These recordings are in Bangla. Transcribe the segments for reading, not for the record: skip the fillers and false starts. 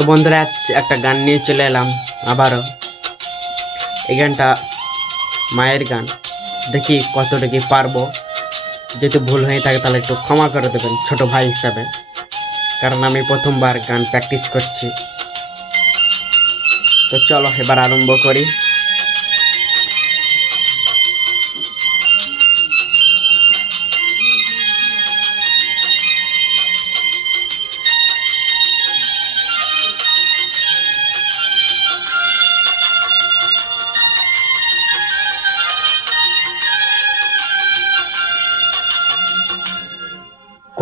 তো বন্ধুরা আজ একটা গান নিয়ে চলে এলাম আবারও। এই গানটা মায়ের গান, দেখি কতটুকু পারবো। যদি ভুল হয়ে থাকে তাহলে একটু ক্ষমা করে দেবেন ছোট ভাই হিসাবে, কারণ আমি প্রথমবার গান প্র্যাকটিস করছি। তো চলো এবার আরম্ভ করি।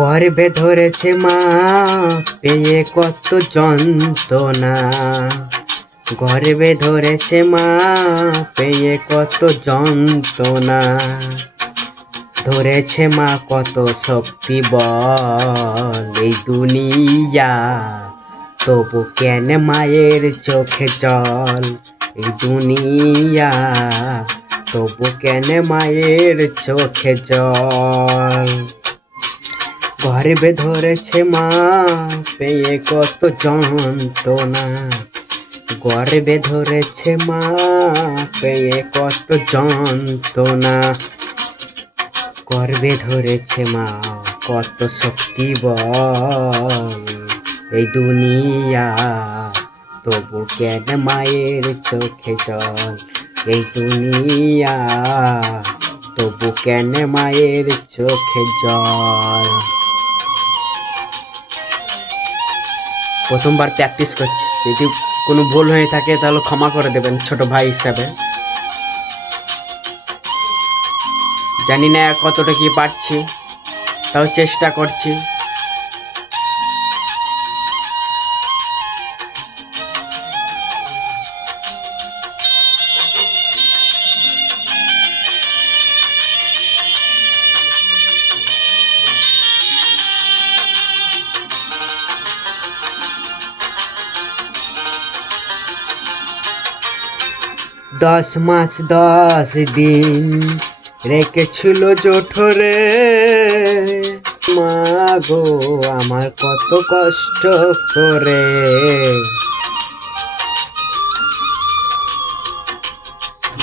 গর্ভে ধরেছে মা পেয়ে কত যন্ত্রণা, গর্ভে ধরেছে মা পেয়ে কত যন্ত্রণা, ধরেছে মা কত শক্তি বল এই দুনিয়া, তবু কেন মায়ের চোখে জল এই দুনিয়া, তবু কেন মায়ের চোখে জল। গর্ভে ধরেছে মা পেয়ে কত যন্ত্রণা, গর্ভে ধরেছে মা পেয়ে কত যন্ত্রণা, গর্ভে ধরেছে মা কত শক্তি বল এই দুনিয়া, তবু কেন মায়ের চোখে জল এই দুনিয়া, তবু কেন মায়ের চোখে জল। প্রথমবার প্র্যাকটিস করছি, যদি কোনো ভুল হয়ে থাকে তাহলে ক্ষমা করে দেবেন ছোট ভাই হিসাবে। জানি না কতটা কি পারছি, তাও চেষ্টা করছি। দশ মাস 10 দিন রেখেছিল জঠরে, মা গো আমার কত কষ্ট করে,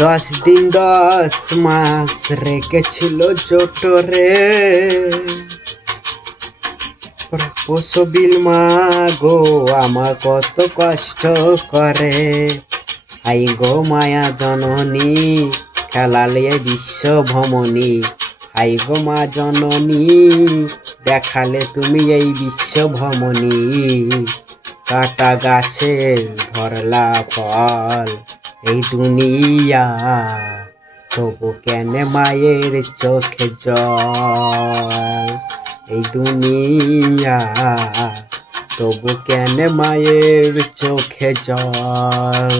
10 দিন 10 মাস রেখেছিল জঠরে, প্রসবিল মা গো আমার কত কষ্ট করে, আই গো মায়া জননী খেলালে বিশ্ব ভ্রমণী, আই গো মা জননী দেখালে তুমি এই বিশ্ব ভ্রমণী, কাটা গাছে ধরলা ফল এই দুনিয়া, তবু কেন মায়ের চোখে জল এই দুনিয়া, তবু কেন মায়ের চোখে জল।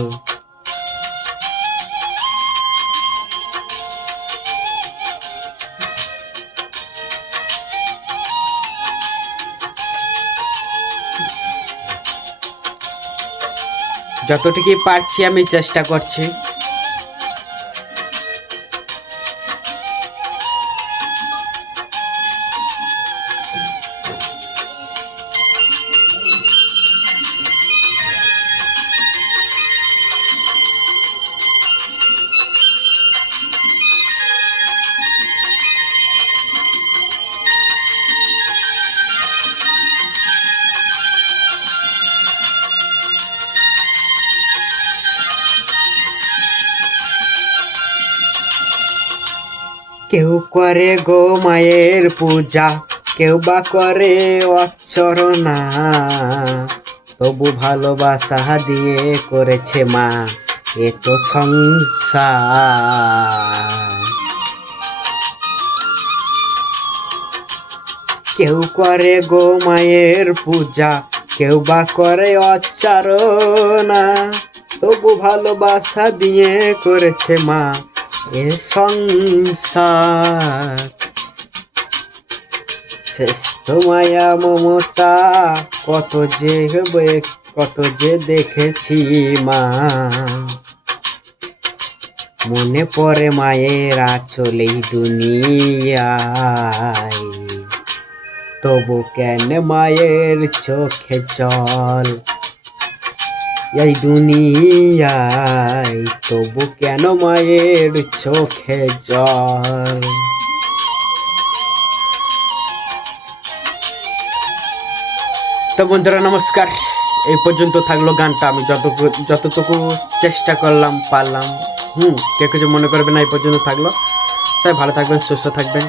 যতটুকু পারছি আমি চেষ্টা করছি। কেউ করে গো মায়ের পূজা, কেউ বা করে অর্চনা, তবু ভালোবাসা দিয়ে করেছে মা এত সংসার। কেউ করে গো মায়ের পূজা, কেউ বা করে অর্চনা, তবু ভালোবাসা দিয়ে করেছে মা এ সংসার। শ্রেষ্ঠ মায়া মমতা কত যে দেখেছি মা, মনে পড়ে মায়ের আঁচলে দুনিয়ায়, তবু কেন মায়ের চোখে জল এই দুনিয়ায় তবু কেন মায়ের চোখে জল। তো বন্ধুরা নমস্কার, এই পর্যন্ত থাকলো গানটা। আমি যতটুকু চেষ্টা করলাম পারলাম। কেউ কিছু মনে করবে না, এই পর্যন্ত থাকলো। সবাই ভালো থাকবেন, সুস্থ থাকবেন।